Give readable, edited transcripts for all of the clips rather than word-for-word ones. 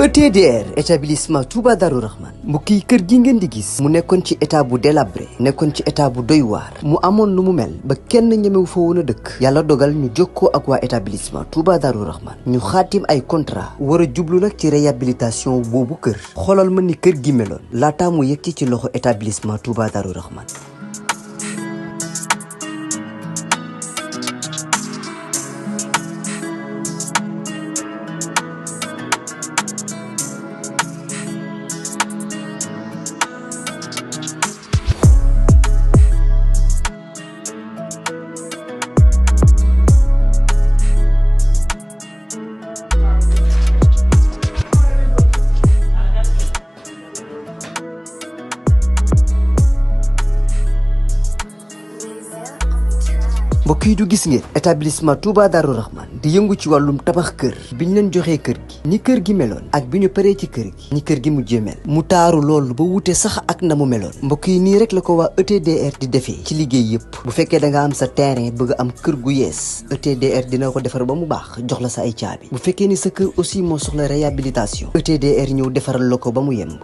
ETDR établissement Touba Darou Rahman mbokk yi kër gi ngeen di gis mu nekkoon ci état bu délabré nekkoon ci état bu doy waar mu amoon lu mu mel ba kenn ñemewu fa woon a dëkk yàlla dogal ñu jokkoo ak waa établissement Touba Darou Rahman ñu xaatim ay contrat war a jublu nag ci réhabilitation boobu kër xoolal ma ni kër gi meloon laataa mu yegg ci loxo établissement Touba Darou Rahman. mbokk yi du gis ngeen établissement Touba Darou Rahman di yëngu ci wàllum tabax kër bi ñu leen joxee kër gi ni kër gi meloon ak bi ñu paree ci kër gi ni kër gi mujjee mel mu taaru loolu ba wute sax ak na mu meloon mbokk yi nii rek la ko waa ETDR di defee ci liggéey yëpp bu fekkee da nga am sa terrain bëgg am kër gu yees ETDR dina ko defar ba mu baax jox la sa ay caabi bu fekkee ni sa kër aussi moo soxla réhabilitation ETDR ñëw defaral la ko ba mu yemb.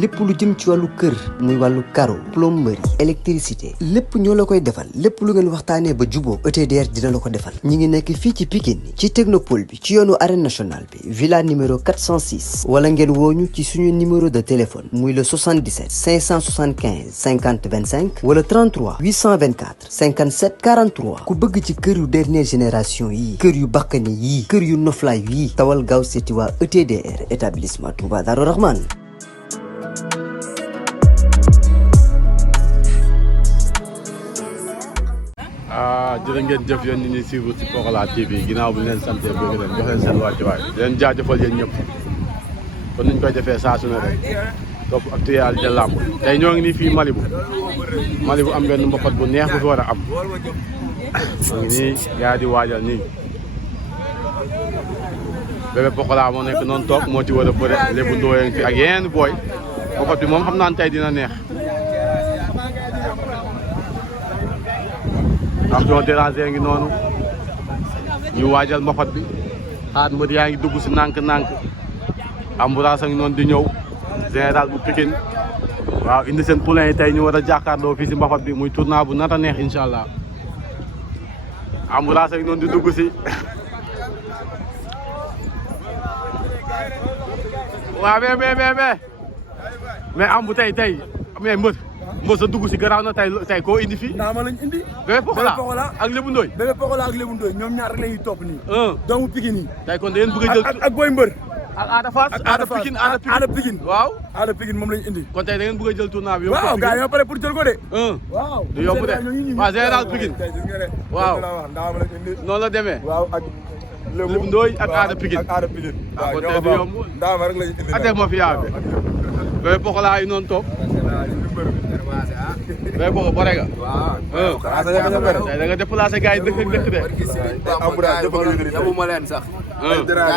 lépp lu jëm ci wàllu kër muy wàllu carreau plomberie électricité lépp ñoo la koy defal lépp lu ngeen waxtaanee ba juboo ETDR dina la ko defal ñi ngi nekk fii ci Pikine ci technopole bi ci yoonu arène nationale bi villa numéro 406 wala ngeen wooñu ci suñu numéro de téléphone muy le 77 575 50 25 wala 33 824 57 43 ku bëgg ci kër yu dernière génération yi kër yu bakkane yi kër yu noflaay yi tawal gaaw seeti waa ETDR établissement Touba Darou Rahman. jërë ngeen jëf yéen ñi ñuy suivre ci Pokola TV ginnaaw bu ñu leen santee bëgg leen jox leen seen wàccuwaay di leen jaajëfal yéen ñëpp kon niñ koy defee saa su ne rek topp actualité làmb tey ñoo ngi nii fii Malibu am benn mbapat bu neex bu fi war a am moo ngi nii gaa di waajal nii Bébé Pokola moo nekk noonu toog moo ci war a bëre Lébu Ndoye fi ak yeneen booy mbapat bi moom xam naa ne tey dina neex ndax ñoo déranger ngi noonu ñu waajal mbapat bi xaat mbër yaa ngi dugg si nànk-nànk ambulance a ngi noonu di ñëw général bu Pikine waaw indi seen poulain yi tey ñu war a jàkkaarloo fii si mbapat bi muy tournoi bu nata neex incha allah ambulance a ngi noonu di dugg si waaw mais ambu tey mais mbër sa dugg si garaaw na tey koo indi fii. ndaama lañ indi. Bébé Pokola ak Lébu Ndoye. Bébé Pokola ak Lébu Ndoye ñoom ñaar rek la ñuy topp nii. doomu Pikine yi. tey kon da ngeen bëgg a jël ak Boy Mbër. ak Ada Fass Ada Pikine waaw. Ada Pikine moom lañ indi. kon tey da ngeen bëgg a jël tournoi bi. waaw gars yi ñoo pare pour jël ko de. waaw du yomb de waaw général Pikine. waaw ndaama lañ indi. noonu la demee. waaw ak Lébu Ndoye ak Ada Pikine. ak Ada Pikine. waaw kon tey du yomb. ndaama rek lañ indi. atex ma fi yaa bi. Bébé Pokola yi noonu toog. Bébé Pokola bare nga. waaw. tey da nga déplacé gars yi dëkk ak dëkk de. yabuma leen sax.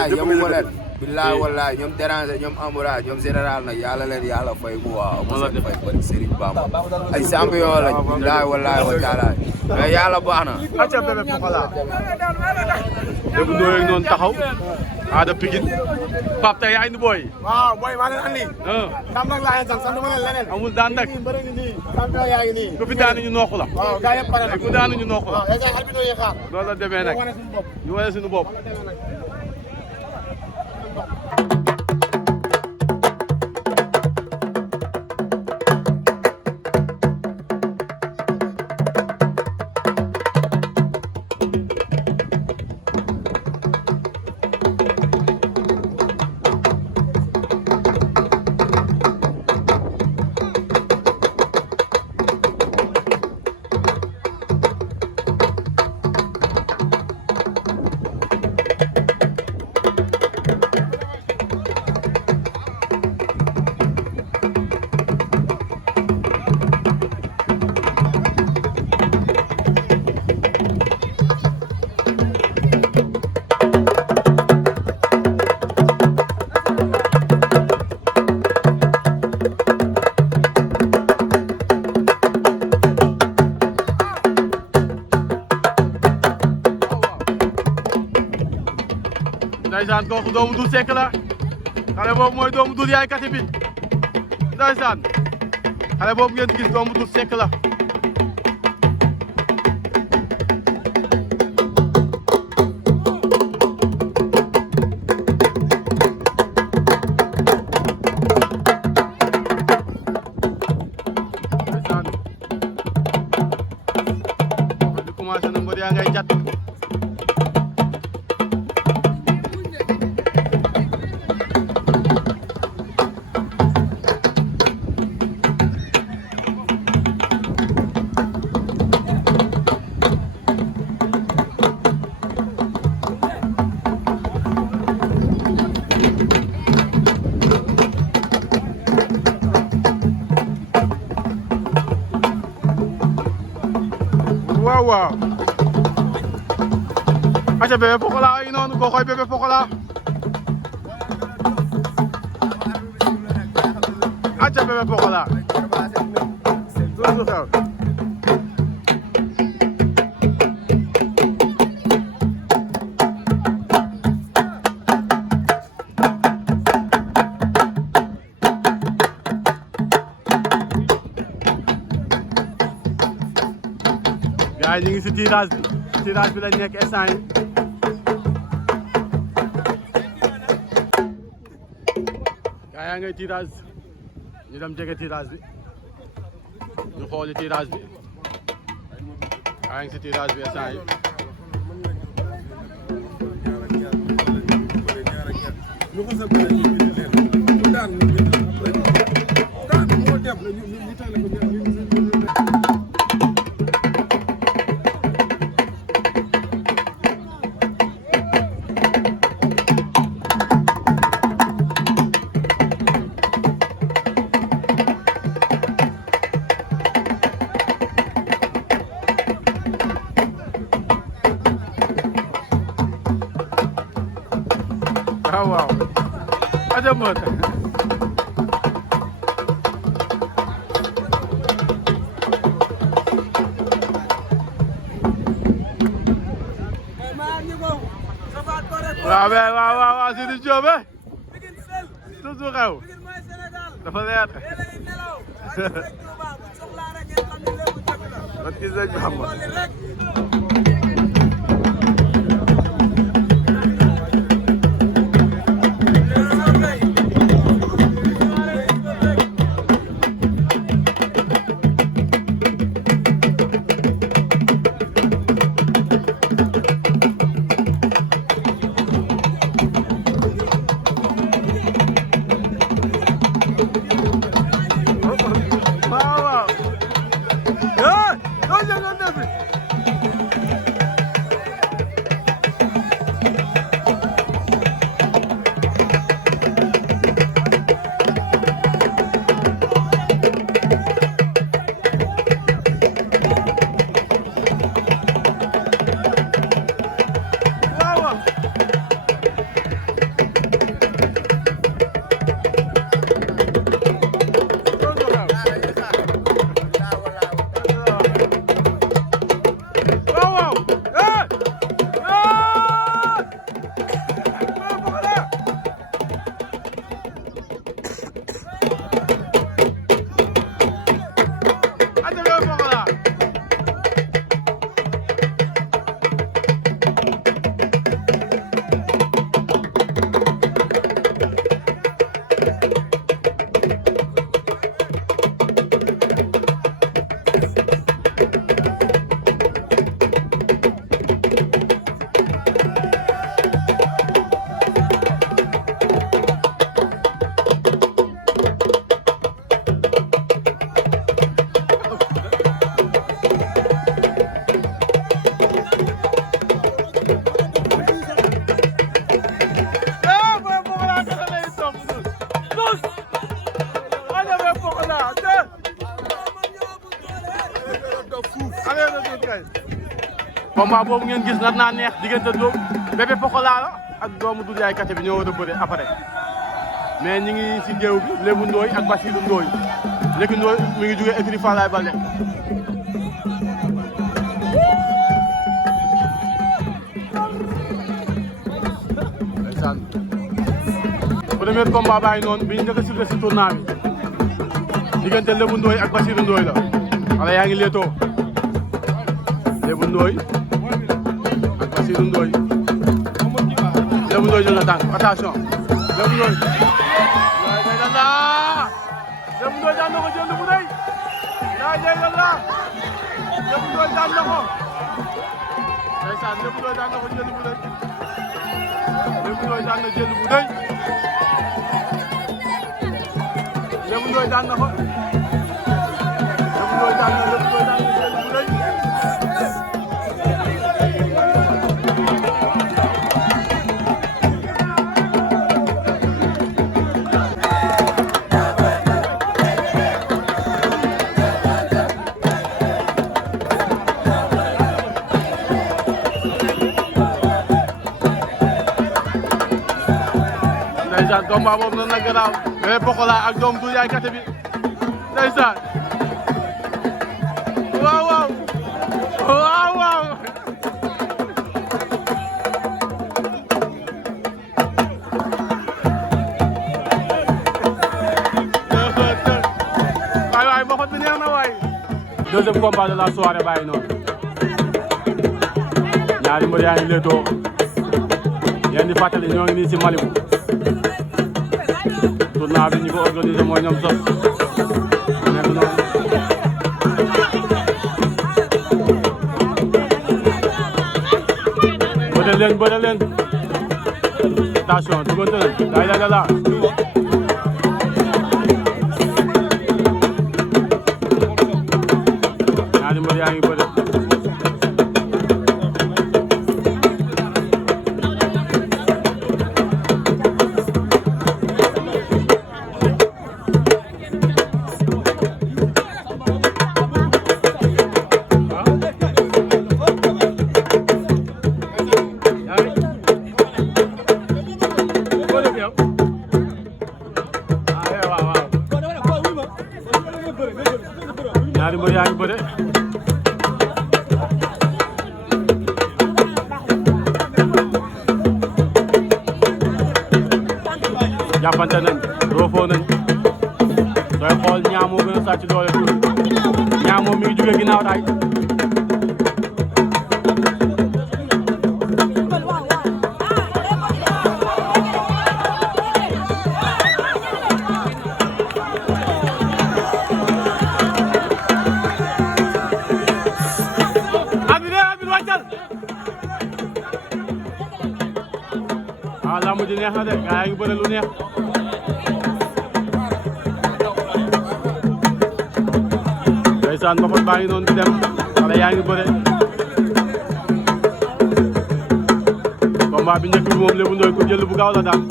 yabuma leen. billaay wallaay ñoom déranger ñoom ambourage ñoom général nag yàlla leen yàlla fay bu waaw. mos a fay bari Serigne Bamba. ay champion lañ. billaay wallaay wa taala mais yàlla baax na. acca Bébé Pokola. Lébu Ndoye ak noonu taxaw. Ada Pikine. Pape tey yaa indi booy. waaw booy maa leen andi. ndam nag laa leen sant sant ma leen leneen. amul daan nag. bëri ngi nii champion yaa ngi nii. ku fi daanu ñu nooxu la. waaw gars yëpp pare na ku daanu ñu nooxu la. waaw léegi albino yi xaar. loolu la demee nag ñu wane suñu bopp. ndeysaan kooku doomu Doudou Seck la xale boobu mooy doomu Doudou yaay kati bi ndeysaan xale boobu ngeen gis doomu Doudou Seck la ndeysaan di commencé na mbër yaa ngay jat waaw waaw aca Bébé Pokola ay noonu koo koy Bébé Pokola aca Bébé Pokola loolu xew gaay ñu ngi si tirage bi lañ nekk instant yi gaay yaa ngay tirage ñu dem jege tirage bi ñu xooli tirage bi gaay ngi si tirage bi instant yi waaw waaw aja mot waaw Sidi Diop toujours xew dafa leer wat ki sëñ Bamba combat boobu ngeen gis nar naa neex diggante doomu Bébé Pokola la ak doomu Doudou Yaye Katé bi ñoo war a bëre après mais ñi ngi si géew bi Lébu Ndooy ak Bassirou Ndooy Lébu Ndooy mi ngi jógee écurie Falaye Baldé ndeysaan premier combat baa ngi noonu bi ñu njëkk a sifflé si tournoi bi diggante Lébu Ndoye ak Basirou Ndoye la xale yaa ngi leetoo Lébu Ndoye ak Basirou Ndoye Lébu Ndoye jël na tànk attention Lébu Ndoye Lébu Ndoye daan na ko jël bu rëy yaa jël la Lébu Ndoye daan na ko ndeysaan Lébu Ndoye daan na ko jël bu rëy Lébu Ndoye daan na jël bu rëy Lébu Ndoye daan na ko Lébu Ndoye daan na jël bu rëy ndeysaan combat boobu noonu nag gannaaw Bébé Pokola ak doom du yaay kate bi ndeysaan waaw waaw waaw waaw waay waay mboxot bi neex na waay deuxième combat de la soirée bàyyi noonu ñaari mbër yaa ngi leetoo yéen di fàttali ñoo ngi nii si Malibu tournoi bi ñi ko organisé mooy ñoom sos nekk noonu bëre leen attention dugante leen la la ñaari mbër yaa ngi bëre ñaari mbër yaa ngi bëre jàppante nañ roofoo nañ sooy xool ñaamoo gën a sàcc doole tuuti ñaamoo mi ngi jóge ginnaaw daay lamb ji neex na de gaa ngi bëre lu neex ndeysaan mbapat baa ngi noonu di dem xale yaa ngi bëre combat bi njëkk bi moom Lébu Ndoye ku jël bu gaaw la daal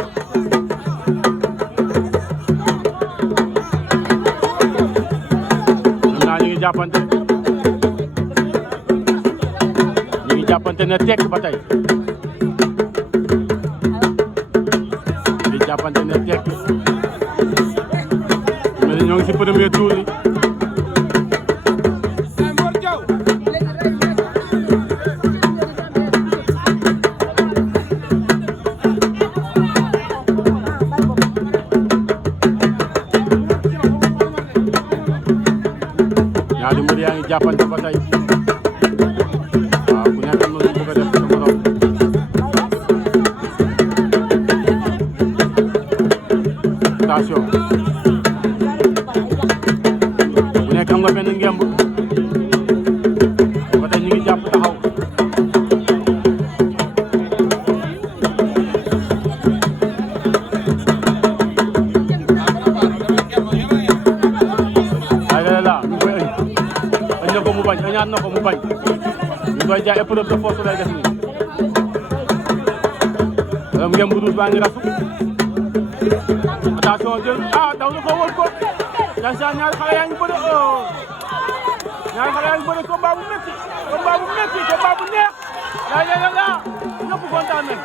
ñoom ñaar ñu ngi jàppante ne tekk ba tey jàppante ne tekk mais ñoo ngi si premier tour yi ñaari mbër yaa ngi jàppante ba tey waaw ku nekk am na lu bëgg a def sa morom attention bu nekk am nga benn ngemb ba tey ñu ngi jàpp taxaw ay la ñu koy ëñ na ko mu bañ ëñaat na ko mu bañ ñu koy jaay épreuve de force lay def nii ngemb rouge baa ngi rasu attention jël daw na ko wër ko ndeysaan ñaari xale yaa ngi bëre ñaari xale yaa ngi bëre combat bu métti combat bu neex la ñëpp kontaan nañ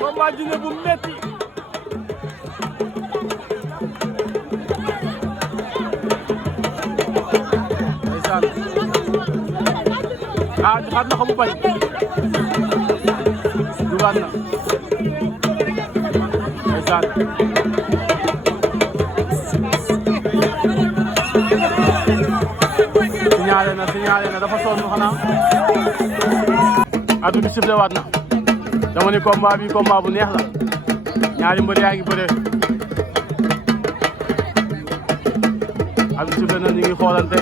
combat dina bu métti ndeysaan joxaat na ko mu bañ dugaat na ndeysaan signalé na dafa sonn xanaa arbitre bi sifflé waat na dama ni combat bi combat bu neex la ñaari mbër yaa ngi bëre arbitre sifflé na ñu ngi xoolante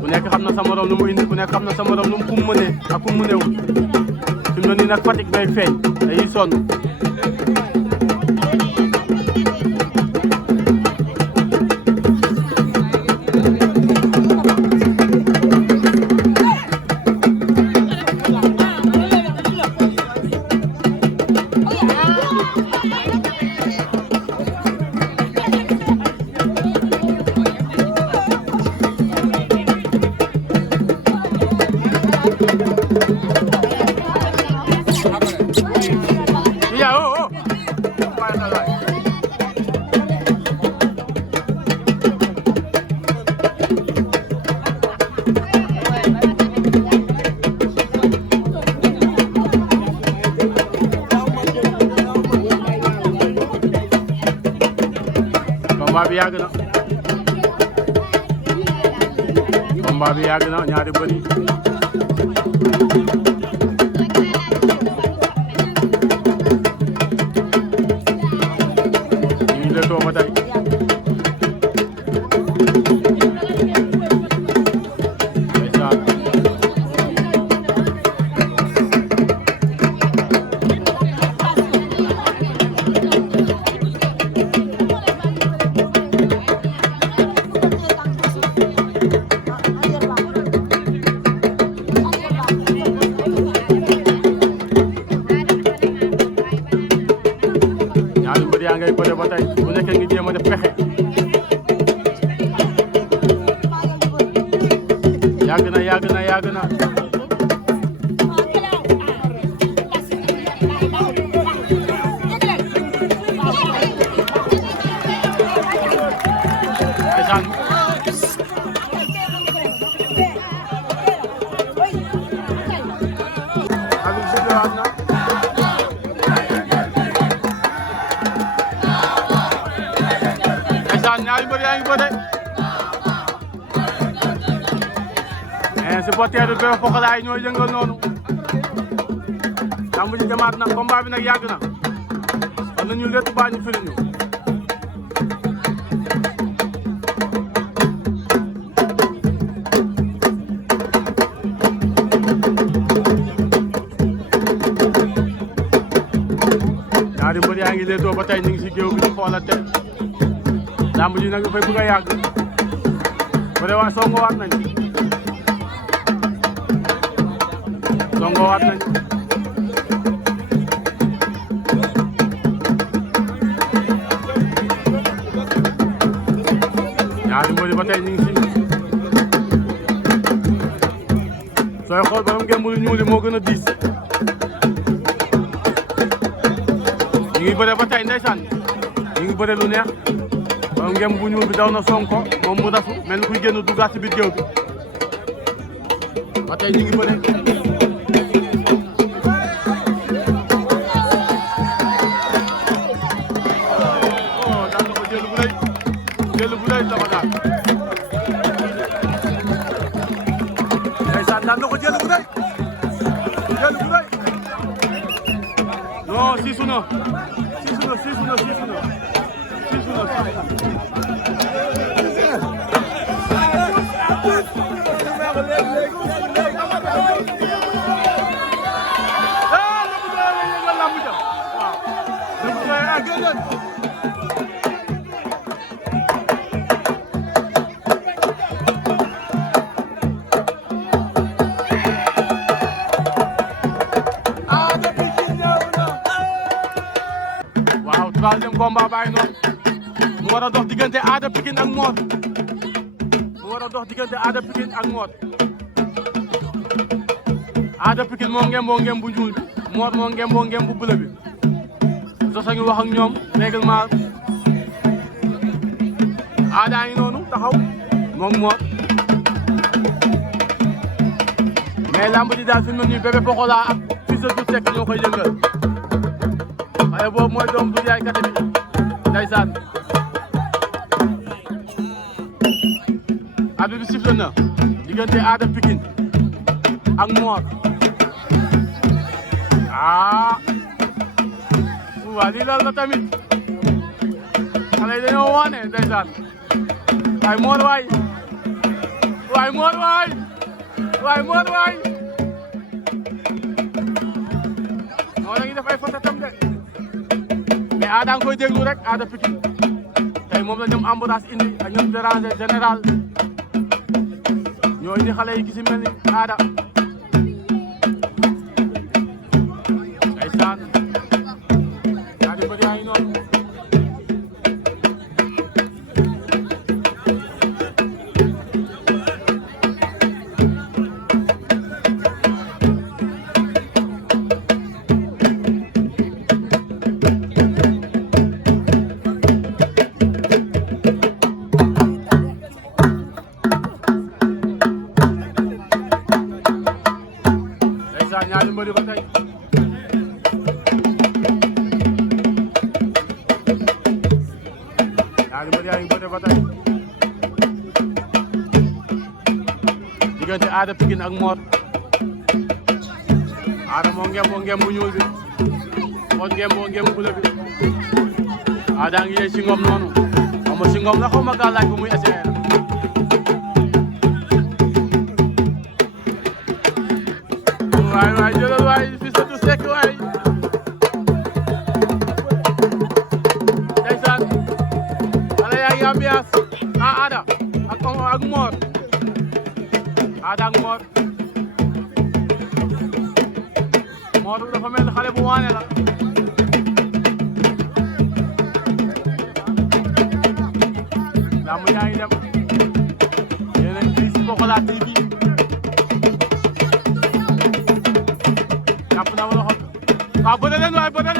ku nekk xam na sa morom lu mu indi ku nekk xam na sa morom lu mu kum mënee ak kum mëneewul fi mu ne nii nag Fatick day feeñ dañuy sonn combat bi yàgg na combat bi yàgg na ñaari bëri ñu ngi leen ba tey yaa ngay bëre ba tey bu nekkee ngi jéem a def pexe yàgg na yàgg na yàgg na ndeysaan ñaari mbër yaa ngi bëre mais supporter du Bébé Pokola yi ñooy yëngal noonu lamb ji demaat na combat bi nag yàgg na xam nañu létt baa ñu firi ñu ñaari mbër yaa ngi léetoo ba tey ñu ngi si géew bi ñu xoolante lamb ji nag dafay bëgg a yàgg vraiment songowaat nañ ñaari mbër ba tey ñu ngi si sooy xool borom ngeen lu ñuul moo gën a diis ñu ngi bëre ba tey ndeysaan ñu ngi bëre lu neex borom ngeen bu ñuul bi daw na sonko moom mu dafu mel ni kuy génn duggaat ci biir géew bi ba tey ñu ngi bëre jël bu lay dama daal ndeysaan daan na ko jël bu lay non siisu na waaw troisième combat bàyyi noonu mu war a dox diggante Ada Pikine ak Mor Ada Pikine moo ngemboo ngem bu ñuul bi Mor moo ngemboo ngem bu bleu bi Zoss a ngi wax ak ñoom règlement Ada ngi noonu taxaw moom Mor mais lamb ji daal fi mu ne nii Bébé Pokola ak fils de Doudou Seck ñoo koy yëngal xale boobu mooy doom du yaay kate bi ndeysaan arbitre bi sifflé na diggante Ada Pikine ak Mor waa lii lan la tamit xale yi dañoo wane ndeysaan waay Mor waay Mor waay Mor waay moo la ngi def ay fasatam de mais Ada nga koy déglu rek Ada Pikine tey moom la ñoom ambulance indi ak ñoom déranger général ñoo indi xale yi gisi mel ni Ada ndeysaan ñaari mbër yaa ngi noonu ñaari mbër ba tey ñaari mbër yaa ngi bëre ba tey diggante Ada Pikine ak Mor Ada moo ngem bu ñuul bi Mor ngem bu bleu bi Ada ngi yey si ngom noonu xaw ma si ngom la xaw ma gàllaaj bu muy essayé waay jëlal waay fils de Doudou Seck waay ndeysaan xale yaa ngi ambiance Ada ak Mor Ada ak Mor dafa mel ni xale bu waane la lamb yaa ngi dem yéen a ngi fii si Pokola TV jàpp na wala xool waaw bëre leen waay bëre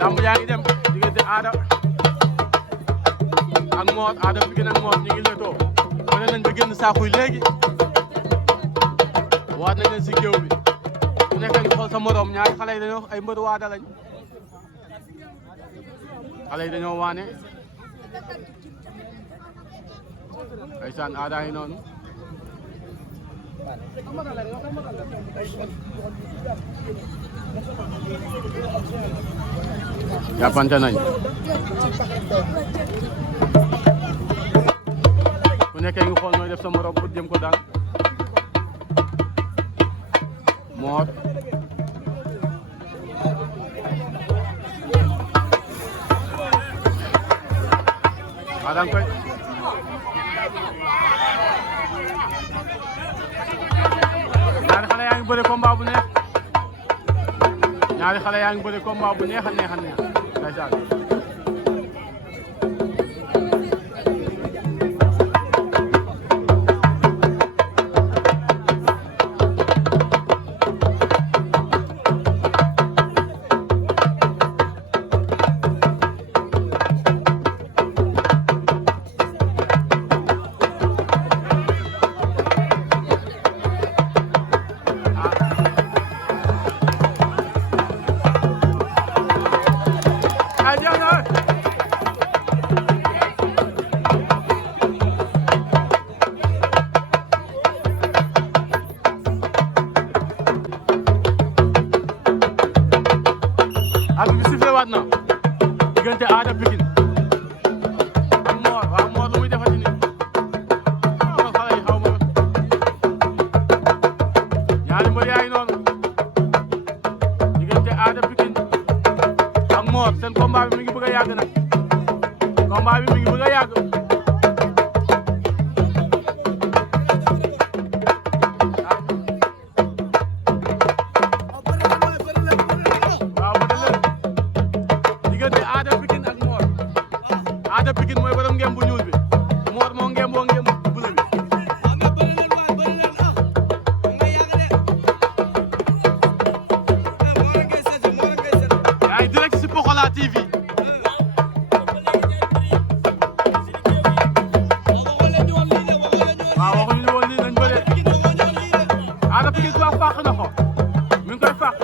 lamb yaa ngi dem diggante Ada ak Mor Ada Pikine ak Mor ñu ngi leetoo wane nañ ba génn saaku yi léegi waat nañ leen si géew bi ku nekk ngi xool sa morom ñaari xale yi dañoo ay mbëru waada lañ xale yi dañoo waane ndeysaan Ada yi noonu jàppante nañ ku nekkee ngi xool nooy def sa morom pour jëm ko daan Mor Ada koy ñaari xale yaa ngi bëre combat bu neex ñaari xale yaa ngi bëre combat bu neex a neex ndeysaan arbitre bi sifflé waat na diggante Ada Pikine ak Mor waaw Mor lu muy defati nii waaw xale yi xaw ma ñaari mbër yaa ngi noonu diggante Ada Pikine ak Mor seen combat bi mi ngi bëgg a yàgg nag combat bi mi ngi bëgg a yàgg Pikine mooy borom ngem bu ñuul bi Mor moo ngem boo ngem bu bula bi yaa ngi direct si Pokola TV waaw waxuñu ne woon lii nañ bëre Ada Pikine quoi fàq na ko mi ngi koy fàq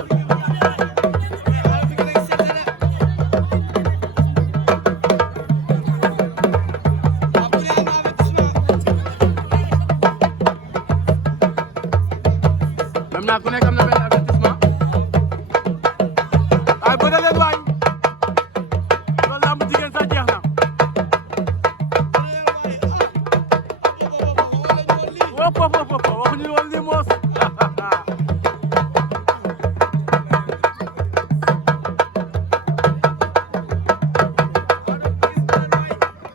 même naa ku nekk am na benn avertissement waaye bëre leen waay loolu lamb jigéen sax jeex na wop wop wop waxuñu woon lii moos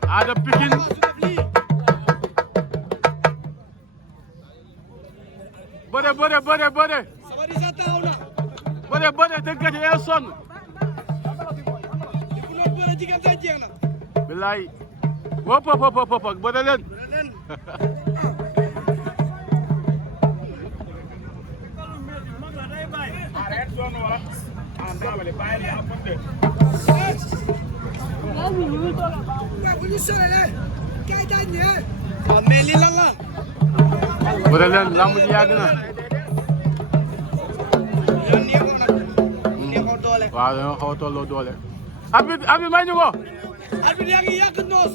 Ada Pikine bëre dëgg yi sonn bilaay wop bëre leen bëre leen lamb ji yàgg na waaw dañoo xaw a tolloo doole abi may ñu ko Arbitre yaa ngi yàq noos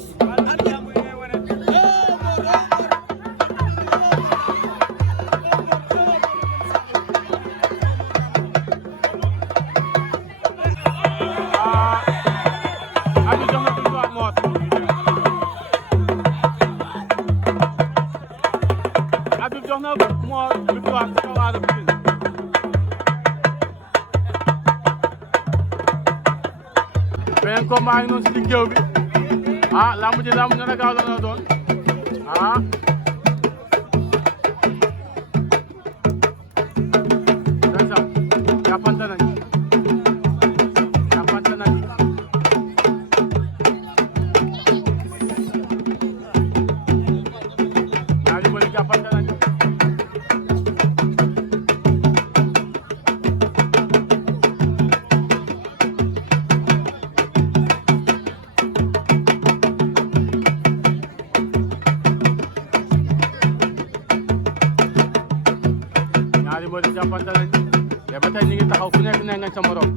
abi jox na victoire Mor abi jox na Mor victoire ci kaw Ada Pikine beneen combat yi noonu si digg géew bi lamb ji lamb na gaaw la doon ndeysaan jàppante nañ ñaari mbër yi jàppante nañ ñaari mbër yi jàppante nañ mais ba tey ñu ngi taxaw ku nekk nee nga sa morom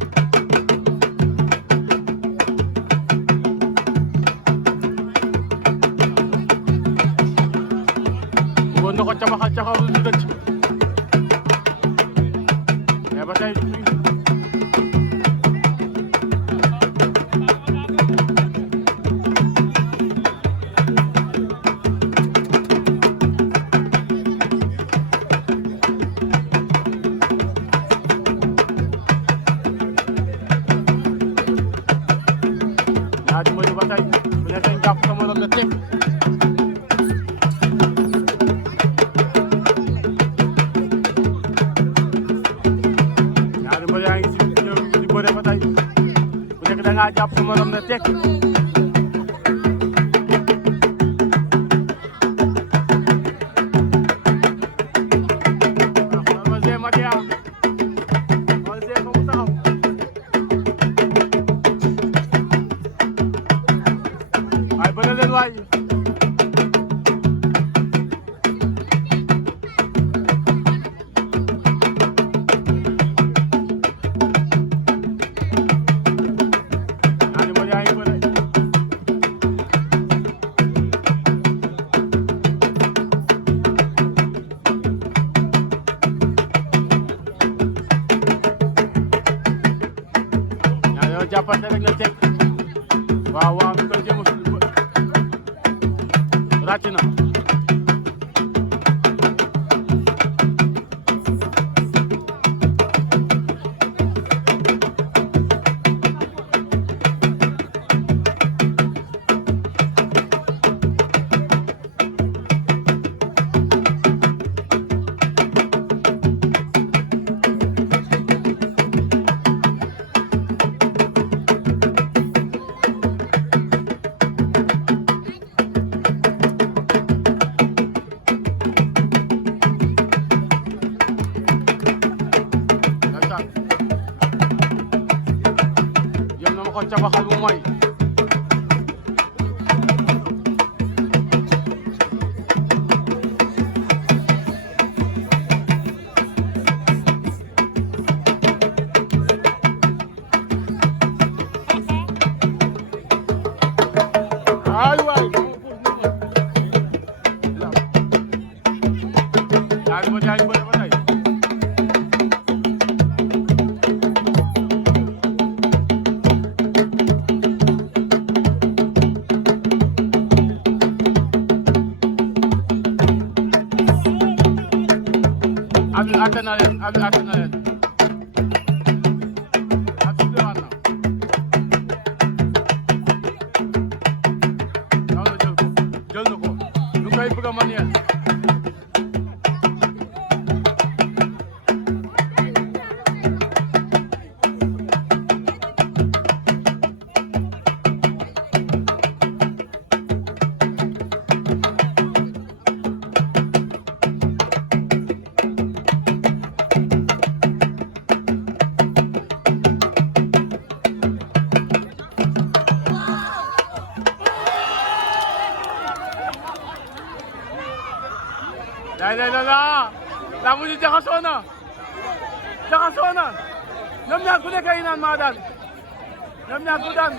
bëggoon na ko caxaw lu dëcc mais ba tey ñaari mbër yi ba tey ku nekk jàpp sa morom na teg ñaari mbër yaa ngi si ñëw di bëre ba tey ku nekk da ngaa jàpp sa morom na teg waaye bëre leen waay ñaari mbër yaa ngi bëre ñaari yoo jàppante rek na teg waaw mi koy jéem a ràcc na cabaxal bu mooy ay waay ñaari mbër yaa ngi bëre ba tey abi atte na leen abi atte na leen abi siwaat na daw na jël na ko lu koy bëgg a man yeen la mu ji jaxasoo na ñoom ñaar ku nekk ay naan maa daan ñoom ñaar ku daan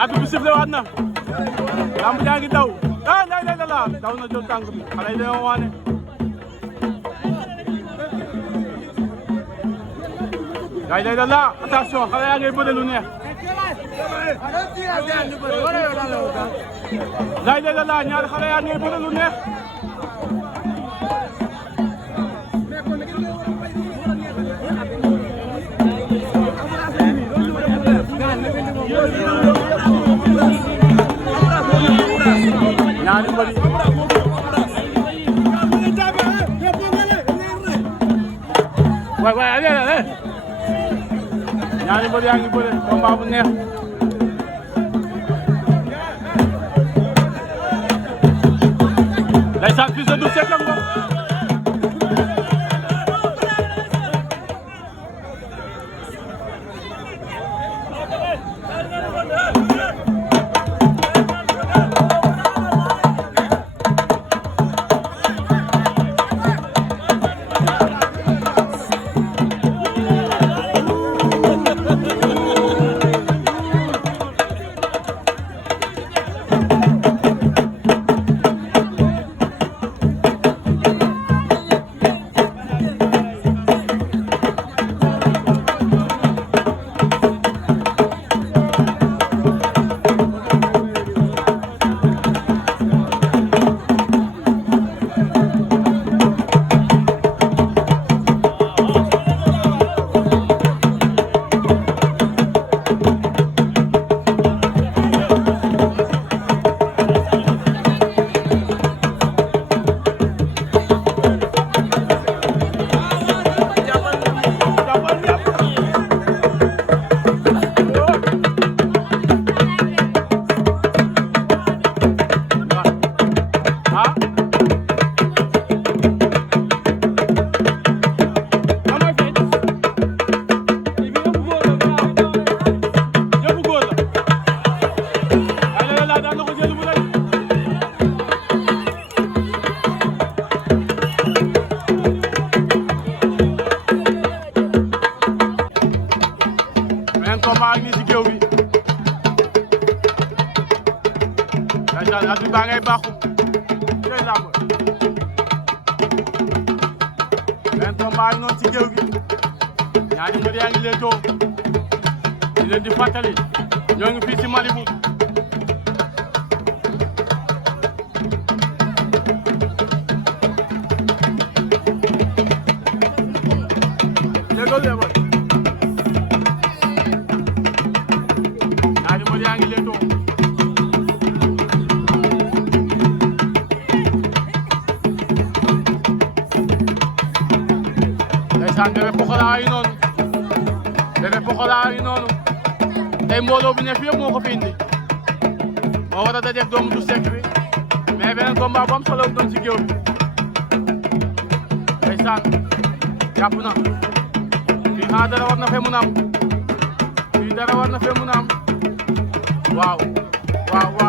arbitre bi sifflé waat na lamb jaa ngi daw daw na jël tànk bi xale yi dañoo waane attention xale yaa ngay bëre lu neex ñaari xale yaa ngay bëre lu neex ñaari mbër yi waay allez ñaari mbër yaa ngi bëre combat bu neex ndeysaan Fils de Double Seck ak moom combat ngi ci géew bi ndeysaan at bi baa ngay baaxu tey làmb beneen combat ngi noonu ci géew gi ñaari mbër yaa ngi leetoo di leen di fàttali ñoo ngi fii ci Malibu léegoo ñaari mbër yaa ngi leetoo ndeysaan Bébé Pokola yi noonu Bébé Pokola yi noonu tey mbooloo bi ne fi yëpp moo ko fi indi moo war a dajeeg doomu du sekk bi mais beneen combat bu am solo doon ci géew bi ndeysaan jàpp na fii xanaa dara war na fee mun a am fii dara war na fee mun a am waaw waaw waaw